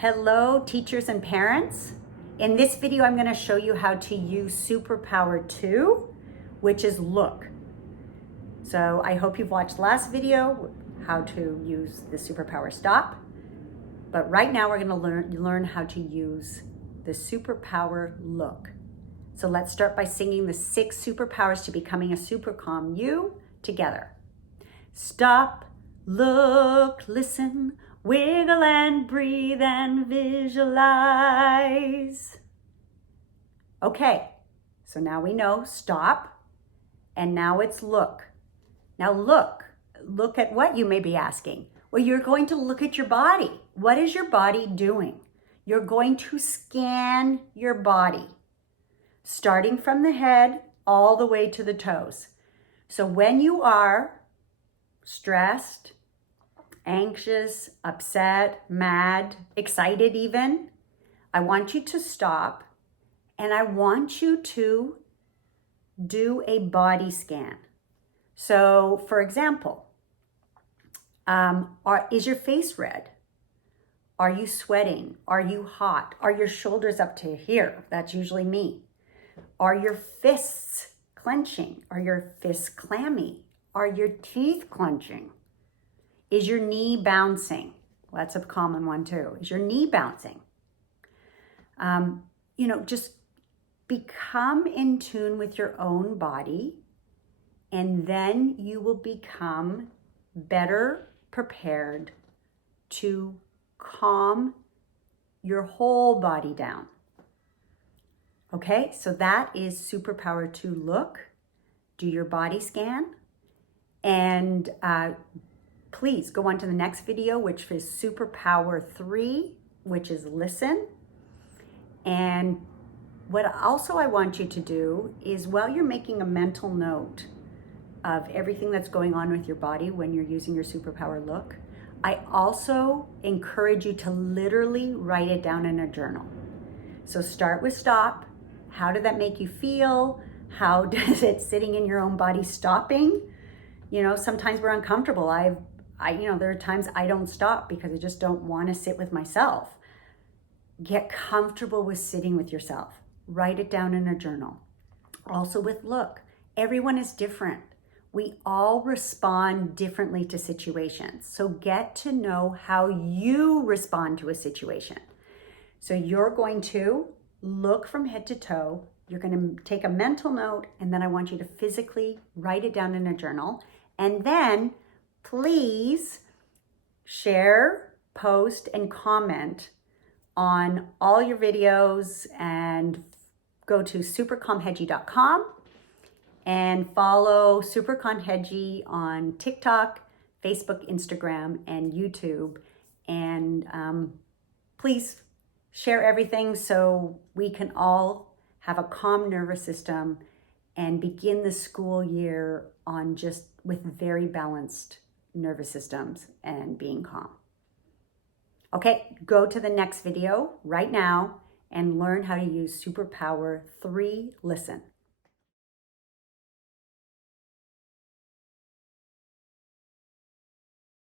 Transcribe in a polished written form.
Hello, teachers and parents. In this video, I'm going to show you how to use superpower 2, which is look. So I hope you've watched the last video, how to use the superpower stop. But right now we're going to learn how to use the superpower look. So let's start by singing the 6 superpowers to becoming a super calm you together. Stop, look, listen, wiggle and breathe and visualize. Okay, so now we know stop, and now it's look. Now look at what, you may be asking. Well, you're going to look at your body. What is your body doing? You're going to scan your body, starting from the head all the way to the toes. So when you are stressed, anxious, upset, mad, excited even, I want you to stop and I want you to do a body scan. So for example, is your face red? Are you sweating? Are you hot? Are your shoulders up to here? That's usually me. Are your fists clenching? Are your fists clammy? Are your teeth clenching? Is your knee bouncing? Well, that's a common one too. Is your knee bouncing? Just become in tune with your own body, and then you will become better prepared to calm your whole body down. Okay, so that is superpower 2 look. Do your body scan. And please go on to the next video, which is superpower 3, which is listen. And what also I want you to do is, while you're making a mental note of everything that's going on with your body when you're using your superpower look, I also encourage you to literally write it down in a journal. So start with stop. How did that make you feel? How does it sitting in your own body stopping? Sometimes we're uncomfortable. There are times I don't stop because I just don't want to sit with myself. Get comfortable with sitting with yourself. Write it down in a journal. Also with look, everyone is different. We all respond differently to situations. So get to know how you respond to a situation. So you're going to look from head to toe. You're going to take a mental note, and then I want you to physically write it down in a journal. And then please share, post, and comment on all your videos, and go to supercalmhedgy.com and follow Hedgy on TikTok, Facebook, Instagram, and YouTube. And please share everything so we can all have a calm nervous system and begin the school year with very balanced nervous systems and being calm. Okay, go to the next video right now and learn how to use superpower 3, listen.